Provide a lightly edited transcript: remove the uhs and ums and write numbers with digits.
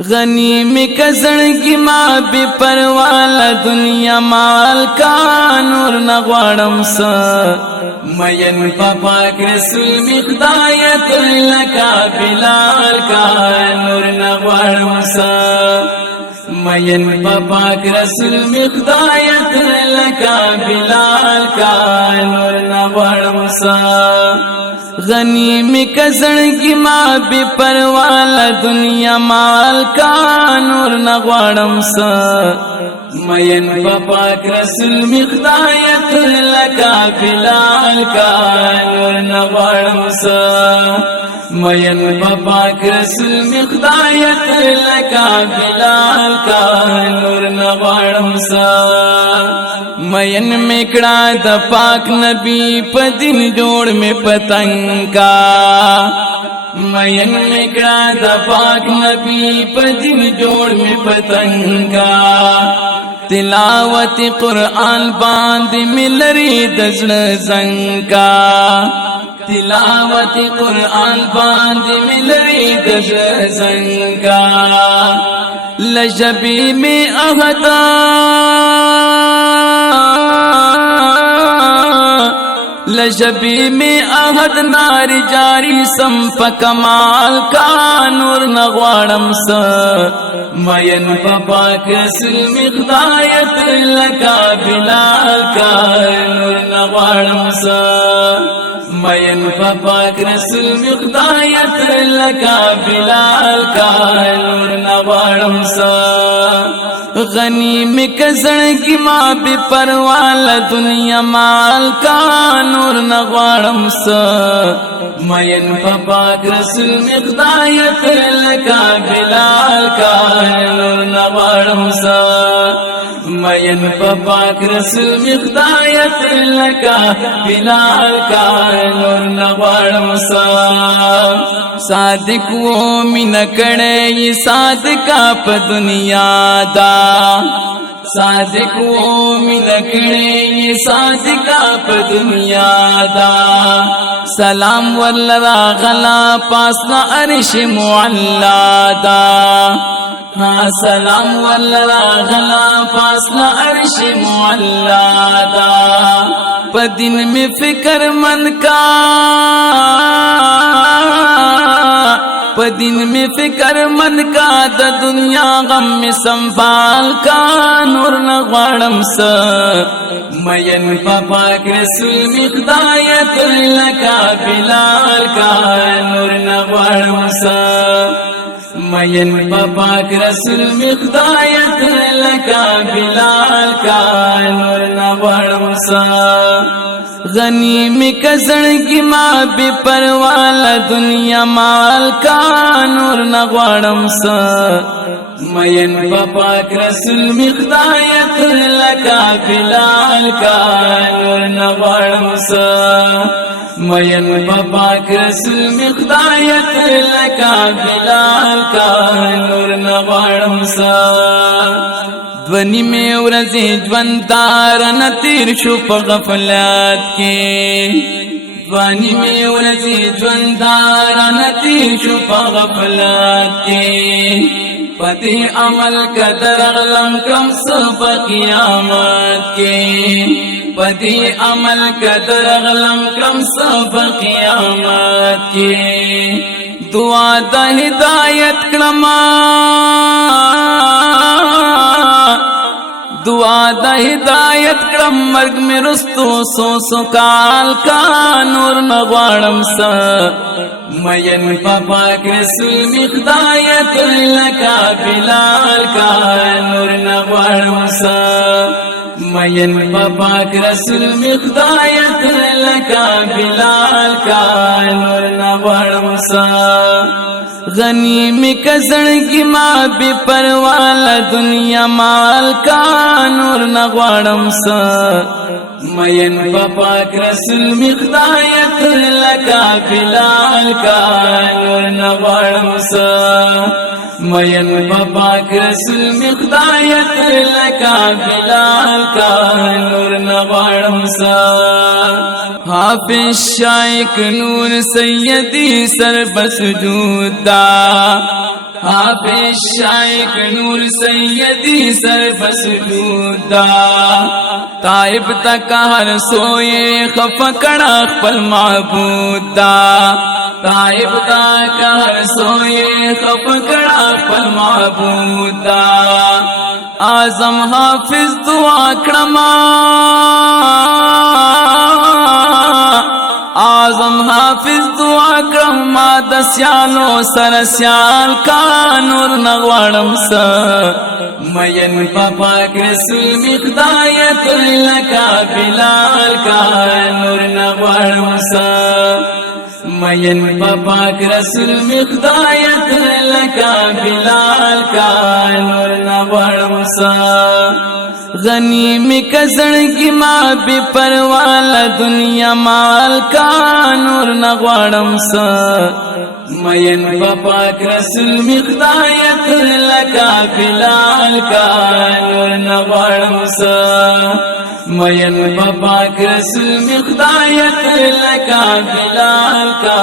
غنی میں کسڑ کی ماں بے پروالا دنیا مال کا نور نغوارم سا مین پاک رسول مقدایت لکا بلال کا نور نغوارم سا مین پاک رسول مقدایت لکا بلال کا نور نغوارم سا غنی میں کسڑ کی ماں بے پروالا دنیا مال کا نور نغوارم سا مین پاک رسول مقدایت لکا بلال کا نور نغوارم سا مین پاک رسول مقدایت لکا بلال کا نور نغوارم سا مین میکڑا دا پاک نبی پدین جوڑ میں پتنگ کا مین میکڑا دا پاک نبی پدین جوڑ میں پتنگ کا تلاوت قرآن باند ملری دزن زنگ کا تلاوت قرآن باند ملری دزن زنگ کا لجبی میں احدا لجبی میں احد نار جاری سمپ کمال کا نور نغوارم سا مین پاک رسول مقدایت لکا بلال کا نور نغوارم سا مین پاک رسول مقدایت لکا بلال کا نور نغوارم سا غنی میں کسڑ کی ماں بے پروالا دنیا مال کا نور نغوارم سا مین پاک رسول مقدایت لکا بلال کا نور نغوارم سا مین پاک رسول مقدایت لکا بلال کا نور نغوارم سا صادق وہ من کڑے یہ صادقہ پا دنیا دا صادق وہ من کڑے یہ صادقہ پا دنیا دا سلام واللہ غلا پاسنا عرش معلا دا ہاں سلام واللہ غلا پاسنا عرش معلا دا پا دن میں فکر مند کا پا دن میں فکر مند کا دا دنیا غم میں سنبھال کا نور نغوارم سا مین پاک رسول مقدایت لکا بلال کا نور نغوارم سا مین پاک رسول مقدایت لکا بلال کا نور نغوارم سا غنی میں کسڑ کی ماں بے پروالا دنیا مال کا نور نغوارم سا مین پاک رسول مقدایت لکا بلال کا نور نغوارم سا مین پاک رسول مقدایت لکا بلال کا نور نغوارم سا دونی میں ورزی جوندارن تیر شو پا غفلات کے دونی میں ورزی جوندارن تیر شو پا غفلات کے پتی عمل کا درغلم کم سب قیامت کے پتی عمل کا درغلم کم سب قیامت کے دعا دا ہدایت کرما دعا دا ہدایت کرم مرگ میں رستو سو کال کا نور نغوارم سا مین پاک رسول مقدایت لکا بلال کا نور نغوارم سا مین پاک رسول مقدایت لکا بلال کا نور نغوارم سا غنی میں کسڑ کی ماں بے پروالا دنیا مال کا نور نغوارم سا مین پاک رسول مقدایت لکا بلال کا نور نغوارم سا مین پاک رسول مقدایت لکا بلال کا نور نغوارم سا حافظ شائق نور سیدی سر بسجود دا हाफिज शाइक नूर सैयदी सर बसलूदा ताइब तक हर सोए खफकड़ा खपल महबूदा ताइब तक हर सोए खफकड़ा खपल महबूदा आजम हाफिज दुआ क्रमा आजम हाफिज दुआ क्रमा दस्यालो सरस्याल का नूर नगवाड़म सा मयन पापा रसूल मिखदायत लका बिलाल का नूर नगवाड़म सा मयन पापा रसूल मिखदायत लका बिलाल का नूर नगवाड़म सा गनी में कजन की माँ बेपरवाला दुनिया माल का नूर नगवाड़म सा मयन पापा रसूल मिखदायत लका बिलाल का नूर नगवाड़म सा मयन पापा रसूल मिखदायत लका बिलाल का